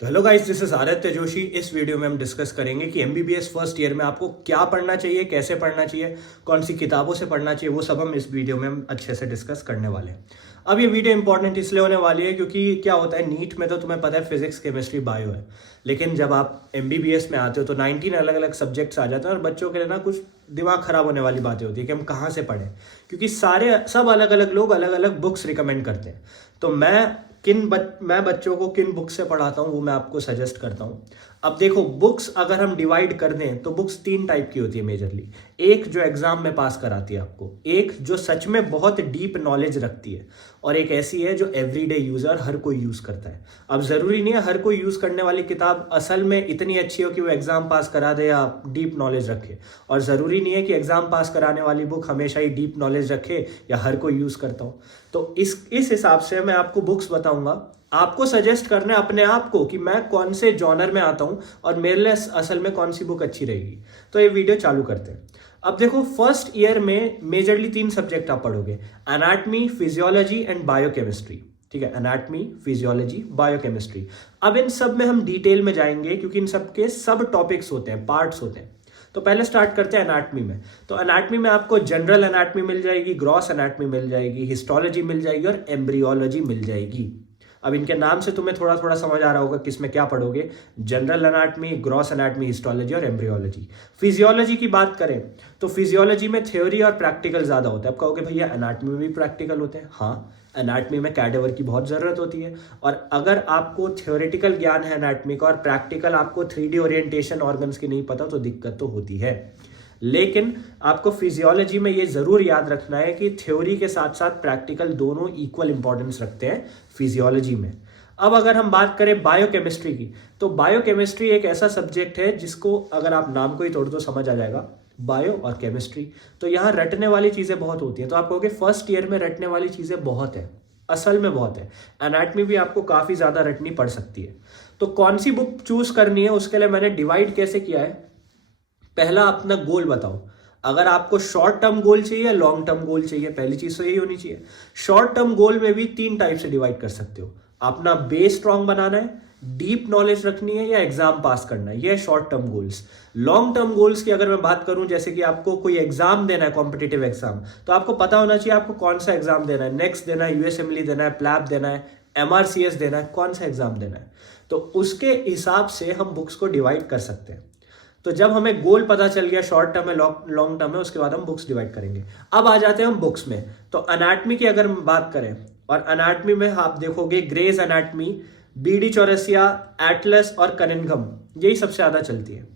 तो hello guys, this is Aditya Joshi. इस video में हम डिस्कस करेंगे कि एमबीबीएस फर्स्ट ईयर में आपको क्या पढ़ना चाहिए, कैसे पढ़ना चाहिए, कौन सी किताबों से पढ़ना चाहिए, वो सब हम इस वीडियो में हम अच्छे से डिस्कस करने वाले हैं। अब ये वीडियो इंपॉर्टेंट इसलिए होने वाली है क्योंकि क्या होता है, नीट में तो तुम्हें पता है फिजिक्स, केमिस्ट्री, बायो है, लेकिन जब आप एमबीबीएस में आते हो तो 19 अलग अलग सब्जेक्ट्स आ जाते हैं और बच्चों के लिए ना कुछ दिमाग खराब होने वाली बातें होती है कि हम कहाँ से पढ़ें, क्योंकि सब अलग अलग लोग अलग अलग बुक्स रिकमेंड करते हैं। तो मैं बच्चों को किन बुक से पढ़ाता हूँ वो मैं आपको सजेस्ट करता हूँ। अब देखो, बुक्स अगर हम डिवाइड कर दें तो बुक्स 3 टाइप की होती है मेजरली। एक जो एग्जाम में पास कराती है आपको, एक जो सच में बहुत डीप नॉलेज रखती है, और एक ऐसी है जो एवरीडे यूजर हर कोई यूज करता है। अब जरूरी नहीं है हर कोई यूज करने वाली किताब असल में इतनी अच्छी हो कि वो एग्जाम पास करा दे या डीप नॉलेज रखे, और जरूरी नहीं है कि एग्जाम पास कराने वाली बुक हमेशा ही डीप नॉलेज रखे या हर कोई यूज करता हो। तो इस हिसाब से मैं आपको बुक्स बताऊंगा। आपको सजेस्ट करना है अपने आप को कि मैं कौन से जॉनर में आता हूं और मेरे लिए असल में कौन सी बुक अच्छी रहेगी। तो ये वीडियो चालू करते हैं। अब देखो, फर्स्ट ईयर में मेजरली 3 सब्जेक्ट आप पढ़ोगे, एनाटॉमी, फिजियोलॉजी एंड बायोकेमिस्ट्री। ठीक है, एनाटॉमी, फिजियोलॉजी, बायोकेमिस्ट्री। अब इन सब में हम डिटेल में जाएंगे क्योंकि इन सब के सब टॉपिक्स होते हैं, पार्ट्स होते हैं। तो पहले स्टार्ट करते हैं एनाटॉमी में। तो एनाटॉमी में आपको जनरल एनाटॉमी मिल जाएगी, ग्रॉस एनाटॉमी मिल जाएगी, हिस्टोलॉजी मिल जाएगी और एम्ब्रियोलॉजी मिल जाएगी। अब इनके नाम से तुम्हें थोड़ा थोड़ा समझ आ रहा होगा किसमें क्या पढ़ोगे। General anatomy, gross anatomy, histology और एम्ब्रियोलॉजी। फिजियोलॉजी की बात करें तो फिजियोलॉजी में थ्योरी और प्रैक्टिकल ज्यादा होता है। आप कहोगे भैया एनाटॉमी में भी प्रैक्टिकल होते हैं। हाँ, एनाटॉमी में कैडेवर की बहुत जरूरत होती है, और अगर आपको थ्योरेटिकल ज्ञान है एनाटॉमी का और प्रैक्टिकल आपको 3D ओरिएंटेशन ऑर्गन्स की नहीं पता तो दिक्कत तो होती है। लेकिन आपको फिजियोलॉजी में ये जरूर याद रखना है कि थ्योरी के साथ साथ प्रैक्टिकल दोनों इक्वल इंपॉर्टेंस रखते हैं फिजियोलॉजी में। अब अगर हम बात करें बायोकेमिस्ट्री की, तो बायोकेमिस्ट्री एक ऐसा सब्जेक्ट है जिसको अगर आप नाम को ही तोड़ दो समझ आ जाएगा, बायो और केमिस्ट्री। तो यहाँ रटने वाली चीजें बहुत होती हैं। तो आप कहोगे फर्स्ट ईयर में रटने वाली चीजें बहुत है, असल में बहुत है। एनाटॉमी भी आपको काफी ज्यादा रटनी पड़ सकती है। तो कौन सी बुक चूज करनी है उसके लिए मैंने डिवाइड कैसे किया है। पहला, अपना गोल बताओ। अगर आपको शॉर्ट टर्म गोल चाहिए या लॉन्ग टर्म गोल चाहिए, पहली चीज तो यही होनी चाहिए। शॉर्ट टर्म गोल में भी 3 टाइप से डिवाइड कर सकते हो। अपना बेस स्ट्रांग बनाना है, डीप नॉलेज रखनी है या एग्जाम पास करना है, ये short term goals. Long term goals की अगर मैं बात करूं, जैसे कि आपको कोई एग्जाम देना है, कॉम्पिटिटिव एग्जाम, तो आपको पता होना चाहिए आपको कौन सा एग्जाम देना है। नेक्स्ट देना है, यूएसएमएलई देना है, प्लैब देना है, एमआरसीएस देना है, कौन सा एग्जाम देना है। तो उसके हिसाब से हम बुक्स को डिवाइड कर सकते हैं। तो जब हमें गोल पता चल गया शॉर्ट टर्म है, लॉन्ग टर्म है, उसके बाद हम बुक्स डिवाइड करेंगे। अब आ जाते हैं हम बुक्स में। तो एनाटॉमी की अगर हम बात करें, और एनाटॉमी में आप देखोगे Gray's anatomy, BD Chaurasia, atlas और कनिंघम, यही सबसे ज्यादा चलती है।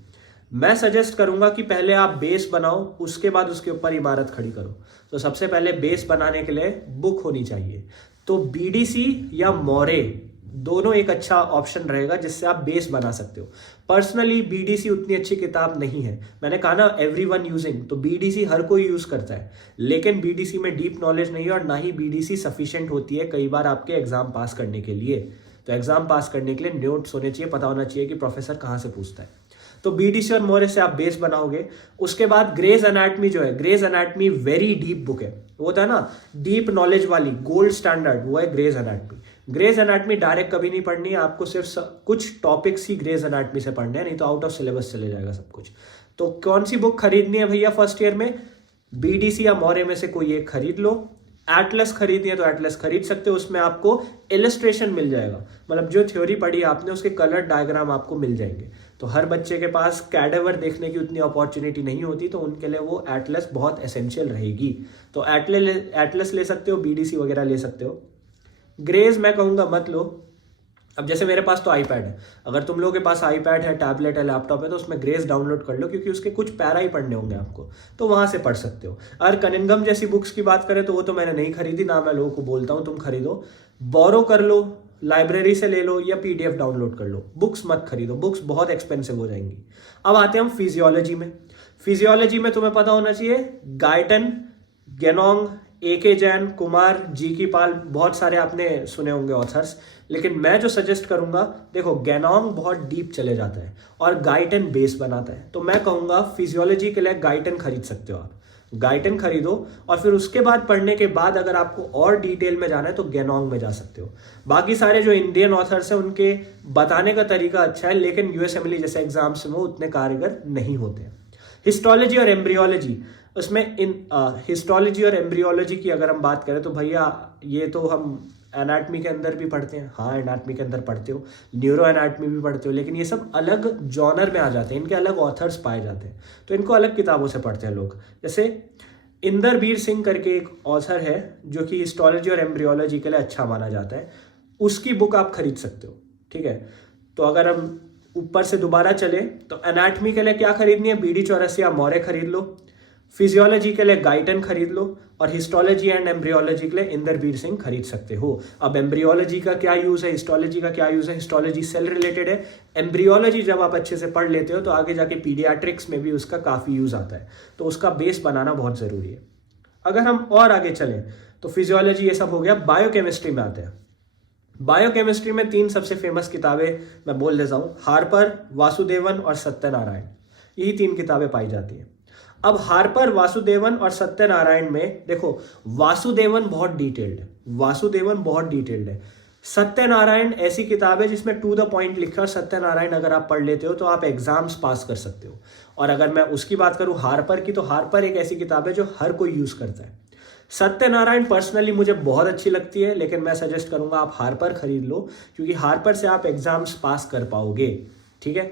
मैं सजेस्ट करूंगा कि पहले आप बेस बनाओ, उसके बाद उसके ऊपर इमारत खड़ी करो। तो सबसे पहले बेस बनाने के लिए बुक होनी चाहिए। तो बीडीसी या मोरे दोनों एक अच्छा ऑप्शन रहेगा जिससे आप बेस बना सकते हो। पर्सनली बीडीसी उतनी अच्छी किताब नहीं है। मैंने कहा ना एवरीवन यूजिंग, तो बीडीसी हर कोई यूज करता है, लेकिन बीडीसी में डीप नॉलेज नहीं है और ना ही बीडीसी सफिशिएंट होती है कई बार आपके एग्जाम पास करने के लिए। तो एग्जाम पास करने के लिए नोट्स होने चाहिए, पता होना चाहिए कि प्रोफेसर कहाँ से पूछता है। तो बीडीसी और मोरे से आप बेस बनाओगे। उसके बाद ग्रेज एनाटॉमी जो है, Gray's anatomy very deep book है। वो होता है ना डीप नॉलेज वाली, गोल्ड स्टैंडर्ड, वो है Gray's anatomy. Gray's anatomy direct कभी नहीं पढ़नी है आपको, सिर्फ कुछ टॉपिक्स ही ग्रेज एनाटॉमी से पढ़ने हैं, नहीं तो आउट ऑफ सिलेबस चले जाएगा सब कुछ। तो कौन सी बुक खरीदनी है भैया फर्स्ट ईयर में, बीडीसी या मोरे में से कोई एक खरीद लो। एटलस खरीदनी है तो एटलस खरीद सकते हो, उसमें आपको इलस्ट्रेशन मिल जाएगा, मतलब जो थ्योरी पढ़ी आपने उसके कलर डायग्राम आपको मिल जाएंगे। तो हर बच्चे के पास कैडेवर देखने की उतनी अपॉर्चुनिटी नहीं होती, तो उनके लिए वो एटलस बहुत एसेंशियल रहेगी। तो एटलस ले सकते हो, बीडीसी वगैरह ले सकते हो। ग्रेज मैं कहूँगा मत लो। अब जैसे मेरे पास तो आईपैड है, अगर तुम लोगों के पास आईपैड है, टैबलेट है, लैपटॉप है, तो उसमें ग्रेज डाउनलोड कर लो क्योंकि उसके कुछ पैरा ही पढ़ने होंगे आपको, तो वहां से पढ़ सकते हो। अगर कनिंघम जैसी बुक्स की बात करें तो वो तो मैंने नहीं खरीदी, ना मैं लोगों को बोलता हूँ तुम खरीदो, बोरो कर लो, लाइब्रेरी से ले लो या पीडीएफ डाउनलोड कर लो। बुक्स मत खरीदो, बुक्स बहुत एक्सपेंसिव हो जाएंगी। अब आते हैं हम फिजियोलॉजी में। फिजियोलॉजी में तुम्हें पता होना चाहिए गाइटन, गेनोंग, एके जैन, कुमार, जी की पाल, बहुत सारे आपने सुने होंगे ऑथर्स। लेकिन मैं जो सजेस्ट करूंगा, देखो गेनोंग बहुत डीप चले जाता है और गाइटन बेस बनाता है, तो मैं कहूंगा फिजियोलॉजी के लिए गाइटन खरीद सकते हो आप। गाइटन खरीदो, और फिर उसके बाद पढ़ने के बाद अगर आपको और डिटेल में जाना है तो गेनोंग में जा सकते हो। बाकी सारे जो इंडियन ऑथर्स हैं उनके बताने का तरीका अच्छा है, लेकिन यूएसएमएलई जैसे एग्जाम्स में वो उतने कारगर नहीं होते हैं। हिस्टोलॉजी और एम्ब्रियोलॉजी, उसमें हिस्टोलॉजी और एम्ब्रियोलॉजी की अगर हम बात करें तो भैया ये तो हम एनाटमी के अंदर भी पढ़ते हैं। हाँ, एनाटमी के अंदर पढ़ते हो, न्यूरो एनाटमी भी पढ़ते हो, लेकिन ये सब अलग जॉनर में आ जाते हैं, इनके अलग ऑथर्स पाए जाते हैं, तो इनको अलग किताबों से पढ़ते हैं लोग। जैसे इंदरबीर सिंह करके एक ऑथर है जो कि हिस्टोलॉजी और एम्ब्रियोलॉजी के लिए अच्छा माना जाता है, उसकी बुक आप खरीद सकते हो। ठीक है, तो अगर हम ऊपर से दोबारा चले तो एनाटमी के लिए क्या खरीदनी है, बीडी चौरसिया मौर्य खरीद लो, फिजियोलॉजी के लिए गाइटन खरीद लो, और हिस्टोलॉजी एंड एम्ब्रियोलॉजी के लिए इंदरबीर सिंह खरीद सकते हो। अब एम्ब्रियोलॉजी का क्या यूज है, हिस्टोलॉजी का क्या यूज है? हिस्टोलॉजी सेल रिलेटेड है, एम्ब्रियोलॉजी जब आप अच्छे से पढ़ लेते हो तो आगे जाके पीडियाट्रिक्स में भी उसका काफी यूज आता है, तो उसका बेस बनाना बहुत जरूरी है। अगर हम और आगे चलें तो फिजियोलॉजी ये सब हो गया। बायोकेमिस्ट्री में आते हैं। बायोकेमिस्ट्री में 3 सबसे फेमस किताबें मैं बोल देता हूं, हार्पर, वासुदेवन और सत्यनारायण, यही 3 किताबें पाई जाती हैं। अब हार्पर, वासुदेवन और सत्यनारायण में देखो, वासुदेवन बहुत डिटेल्ड है, वासुदेवन बहुत डिटेल्ड है। सत्यनारायण ऐसी किताब है जिसमें टू द पॉइंट लिखा है। सत्यनारायण अगर आप पढ़ लेते हो तो आप एग्जाम्स पास कर सकते हो। और अगर मैं उसकी बात करूं हार्पर की, तो हार्पर एक ऐसी किताब है जो हर कोई यूज करता है। सत्यनारायण पर्सनली मुझे बहुत अच्छी लगती है, लेकिन मैं सजेस्ट करूंगा आप हार्पर खरीद लो, क्योंकि हार्पर से आप एग्जाम्स पास कर पाओगे। ठीक है,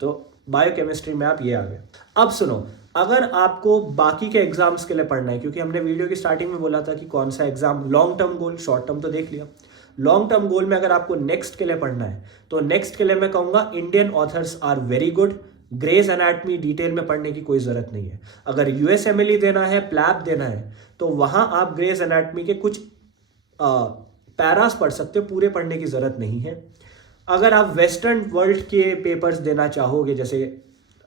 तो बायोकेमिस्ट्री में आप ये आ गए। अब सुनो, अगर आपको बाकी के एग्जाम्स के लिए पढ़ना है, क्योंकि हमने वीडियो की स्टार्टिंग में बोला था कि कौन सा exam, long term goal, short term तो देख लिया। लॉन्ग टर्म गोल में अगर आपको नेक्स्ट के लिए पढ़ना है तो नेक्स्ट के लिए मैं कहूंगा Indian authors are very good. Gray's anatomy detail में पढ़ने की कोई जरूरत नहीं है। अगर यूएसएमएलई देना है, प्लैब देना है, तो वहां आप ग्रेज एनाटमी के कुछ पैरास पढ़ सकते हो, पूरे पढ़ने की जरूरत नहीं है। अगर आप वेस्टर्न वर्ल्ड के पेपर्स देना चाहोगे, जैसे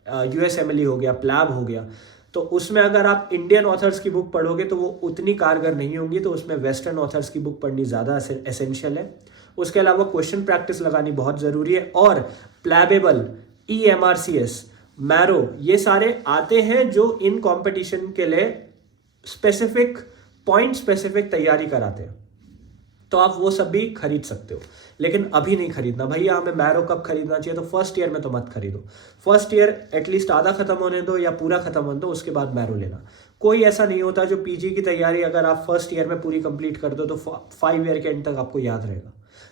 यूएसएमएलई हो गया, प्लैब हो गया, तो उसमें अगर आप इंडियन ऑथर्स की बुक पढ़ोगे तो वो उतनी कारगर नहीं होंगी, तो उसमें वेस्टर्न ऑथर्स की बुक पढ़नी ज़्यादा एसेंशियल है। उसके अलावा क्वेश्चन प्रैक्टिस लगानी बहुत ज़रूरी है। और प्लैबेबल, EMRCS, मैरो, ये सारे आते हैं जो इन कॉम्पिटिशन के लिए स्पेसिफिक पॉइंट स्पेसिफिक तैयारी कराते हैं, तो आप वो सब भी खरीद सकते हो। लेकिन अभी नहीं खरीदना भैया, हमें मैरो कब खरीदना चाहिए, तो फर्स्ट ईयर में तो मत खरीदो। फर्स्ट ईयर एटलीस्ट आधा खत्म होने दो या पूरा खत्म होने दो, उसके बाद मैरो लेना। कोई ऐसा नहीं होता जो पीजी की तैयारी अगर आप फर्स्ट ईयर में पूरी कंप्लीट कर दो तो 5 ईयर के एंड तक आपको याद रहेगा।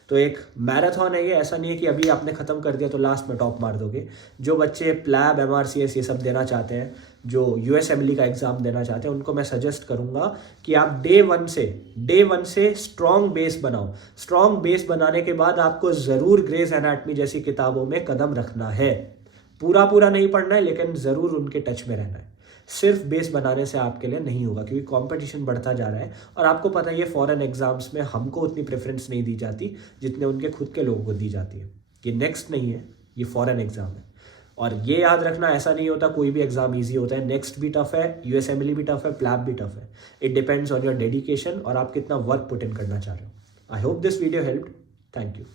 तो एक मैराथन है ये, ऐसा नहीं है कि अभी आपने खत्म कर दिया तो लास्ट में टॉप मार दोगे। जो बच्चे प्लैब, MRCS ये सब देना चाहते हैं, जो यूएसएमएलई का एग्जाम देना चाहते हैं, उनको मैं सजेस्ट करूंगा कि आप डे वन से स्ट्रॉन्ग बेस बनाओ। स्ट्रॉन्ग बेस बनाने के बाद आपको जरूर ग्रेज एनाटमी जैसी किताबों में कदम रखना है। पूरा नहीं पढ़ना है, लेकिन जरूर उनके टच में रहना है। सिर्फ बेस बनाने से आपके लिए नहीं होगा, क्योंकि कंपटीशन बढ़ता जा रहा है और आपको पता है ये फॉरेन एग्जाम्स में हमको उतनी प्रेफरेंस नहीं दी जाती जितने उनके खुद के लोगों को दी जाती है। ये नेक्स्ट नहीं है, ये फॉरेन एग्जाम है। और ये याद रखना, ऐसा नहीं होता कोई भी एग्जाम इजी होता है। नेक्स्ट भी टफ है, यूएसएमएलई भी टफ है, प्लैब भी टफ है। It depends on your dedication और आप कितना वर्क पुट इन करना चाह रहे हो। I hope this video helped. Thank you.